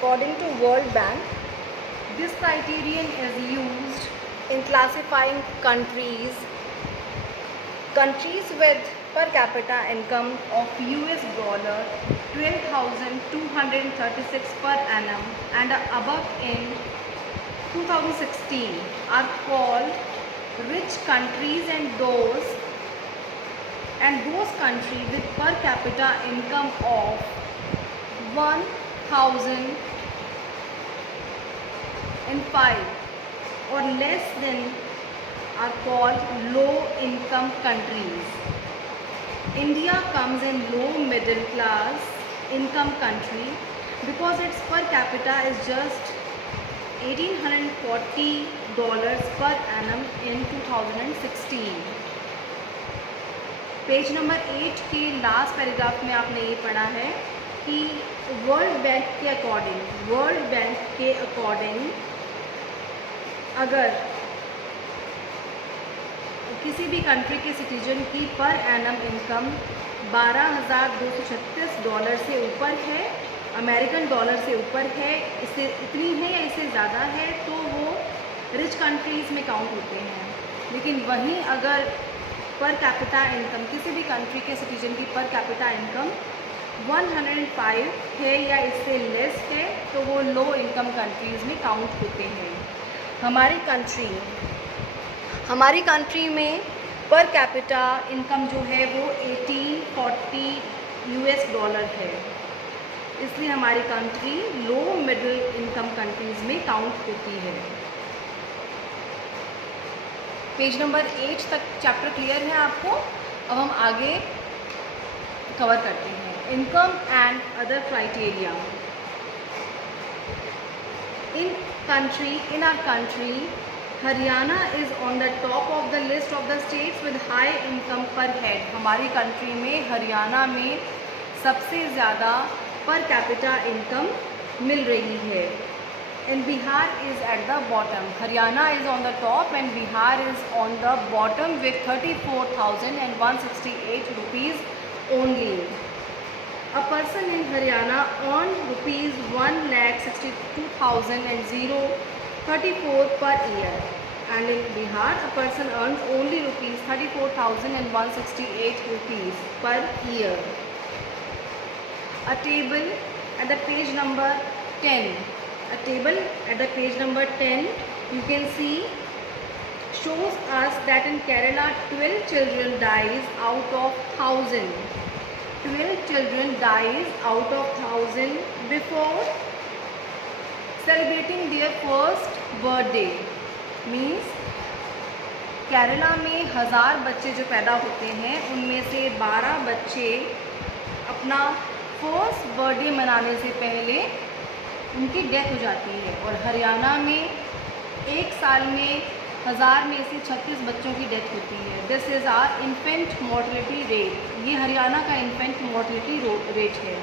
according to World Bank, this criterion is used in classifying countries with per capita income of US dollar 12,236 per annum and above in 2016 are called rich countries, and those countries with per capita income of 1,005 or less than are called low income countries. India comes in low middle class income country because its per capita is just $1,840 per annum in 2016. Page number 8 के last paragraph में आपने ये पढ़ा है कि world bank के according अगर किसी भी कंट्री के सिटीजन की पर एनम इनकम $12,236 से ऊपर है, अमेरिकन डॉलर से ऊपर है, इससे इतनी है या इससे ज़्यादा है, तो वो रिच कंट्रीज़ में काउंट होते हैं। लेकिन वहीं अगर पर कैपिटा इनकम किसी भी कंट्री के सिटीजन की पर कैपिटा इनकम 105 है या इससे लेस है, तो वो लो इनकम कंट्रीज़ में काउंट होते हैं। हमारी कंट्री में पर कैपिटा इनकम जो है वो 1840 US डॉलर है, इसलिए हमारी country low middle income countries में काउंट होती है। पेज नंबर 8 तक चैप्टर क्लियर है आपको। अब हम आगे कवर करते हैं income and other criteria. In our country, Haryana is on the top of the list of the states with high income पर हेड। हमारी कंट्री में हरियाणा में सबसे ज़्यादा पर कैपिटा इनकम मिल रही है। And Bihar is at the bottom. Haryana is on the top and Bihar is on the bottom with 34,168 rupees only. A person in Haryana earned rupees 1,62,034 per year, and in Bihar a person earns only rupees 34,168 rupees per year. A table at the page number 10. You can see shows us that in Kerala 12 children dies out of 1,000. 12 children dies out of 1,000 before celebrating their first birthday. Means Kerala में 1000 बच्चे जो पैदा होते हैं उनमें से 12 बच्चे अपना फर्स्ट बर्थडे मनाने से पहले उनकी डेथ हो जाती है। और हरियाणा में एक साल में 1000 में से 36 बच्चों की डेथ होती है। This is our infant mortality rate. ये हरियाणा का इन्फेंट मोर्टलिटी रेट है।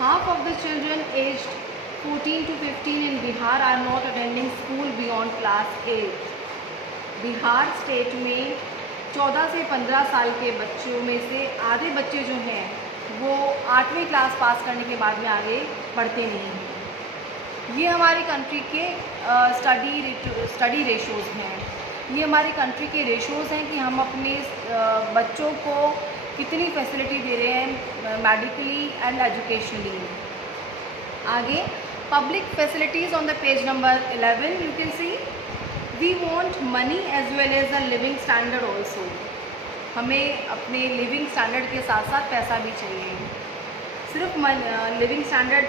Half of the children aged 14 to 15 in Bihar are not attending school beyond class 8। Bihar state में 14 से 15 साल के बच्चों में से आधे बच्चे जो हैं वो 8वीं क्लास पास करने के बाद में आगे पढ़ते नहीं हैं। ये हमारी कंट्री के स्टडी रेशोज़ हैं। ये हमारी कंट्री के रेशोज़ हैं कि हम अपने बच्चों को कितनी फैसिलिटी दे रहे हैं मेडिकली एंड एजुकेशनली। आगे public facilities on the page number 11 you can see we want money as well as the living standard also. हमें अपने लिविंग स्टैंडर्ड के साथ साथ पैसा भी चाहिए। सिर्फ लिविंग स्टैंडर्ड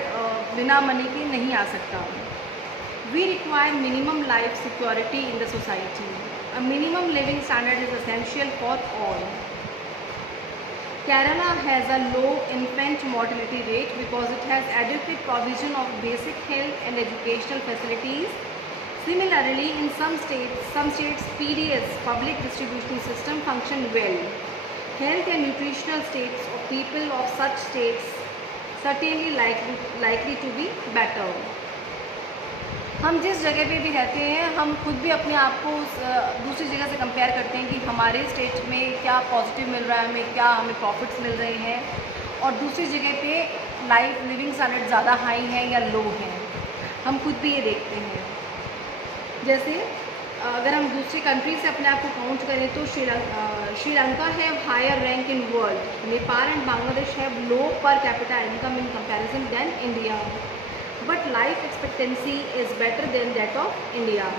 बिना मनी के नहीं आ सकता। We require minimum life security in the society. A minimum living standard is essential for all. Kerala has a low infant mortality rate because it has adequate provision of basic health and educational facilities. Similarly, in some states PDS, public distribution system, function well. Health and nutritional states of people of such states certainly likely to be better. हम जिस जगह पे भी रहते हैं हम खुद भी अपने आप को दूसरी जगह से कंपेयर करते हैं कि हमारे स्टेट में क्या पॉजिटिव मिल रहा है, क्या हमें प्रॉफिट्स मिल रहे हैं, और दूसरी जगह पे लाइफ लिविंग स्टैंडर्ड ज़्यादा हाई है या लो है, हम खुद भी ये देखते हैं। जैसे अगर हम दूसरी कंट्री से अपने आप को काउंट करें तो Sri Lanka have higher rank in world, Nepal and Bangladesh have low per capita income in comparison then India, but life expectancy is better than that of India.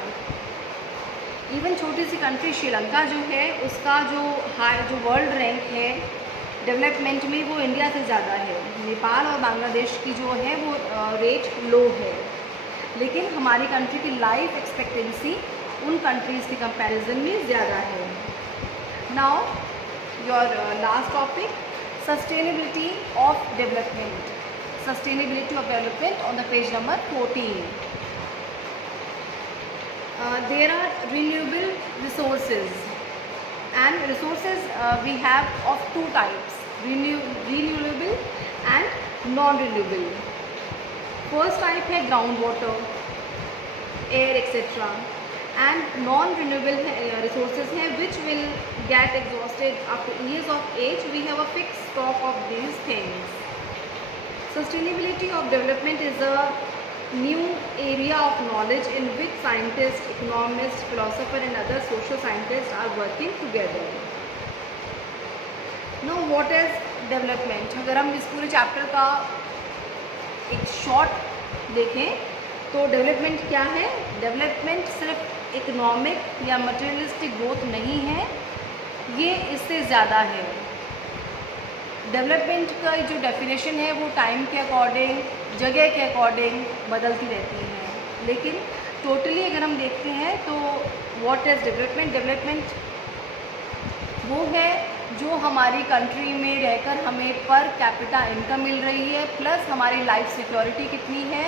Even छोटी सी कंट्री श्रीलंका जो है उसका जो वर्ल्ड रैंक है डेवलपमेंट में वो इंडिया से ज़्यादा है। नेपाल और बांग्लादेश की जो है वो रेट लो है, लेकिन हमारी कंट्री की लाइफ एक्सपेक्टेंसी उन कंट्रीज़ के कंपैरिजन में ज़्यादा है। Now your last topic, sustainability of development. Sustainability of development on the page number 14। There are renewable resources and resources we have of two types, renewable and non-renewable. First type है ground water, air etc. and non-renewable resources हैं which will get exhausted after years of age. We have a fixed stock of these things. Sustainability of development is a new area of knowledge in which scientists, economists, philosophers and other social scientists are working together. Now what is development? अगर हम इस पूरे chapter का एक short देखें तो development क्या है? डेवलपमेंट सिर्फ इकोनॉमिक या मटेरियलिस्टिक ग्रोथ नहीं है, ये इससे ज़्यादा है। डेवलपमेंट का जो डेफिनेशन है वो टाइम के अकॉर्डिंग, जगह के अकॉर्डिंग बदलती रहती है, लेकिन टोटली अगर हम देखते हैं तो व्हाट इज़ डेवलपमेंट? डेवलपमेंट वो है जो हमारी कंट्री में रहकर हमें पर कैपिटा इनकम मिल रही है, प्लस हमारी लाइफ सिक्योरिटी कितनी है,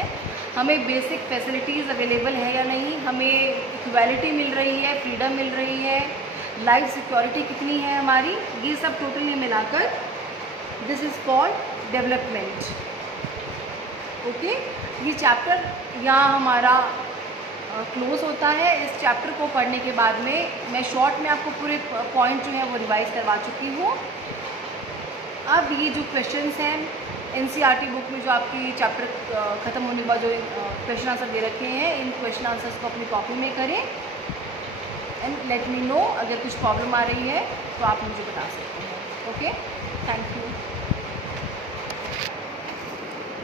हमें बेसिक फैसिलिटीज़ अवेलेबल है या नहीं, हमें इक्वालिटी मिल रही है, फ्रीडम मिल रही है, लाइफ सिक्योरिटी कितनी है हमारी, ये सब टोटली मिलाकर this is called development. Okay, ये चैप्टर यहाँ हमारा क्लोज होता है। इस चैप्टर को पढ़ने के बाद में मैं शॉर्ट में आपको पूरे पॉइंट जो हैं वो रिवाइज करवा चुकी हूँ। अब ये जो क्वेश्चंस हैं एनसीईआरटी बुक में जो आपकी चैप्टर ख़त्म होने के बाद जो क्वेश्चन आंसर दे रखे हैं, इन क्वेश्चन आंसर्स को अपनी कॉपी में करें एंड लेट मी नो अगर कुछ प्रॉब्लम आ रही है तो आप मुझे बता सकते हैं। Okay, thank you.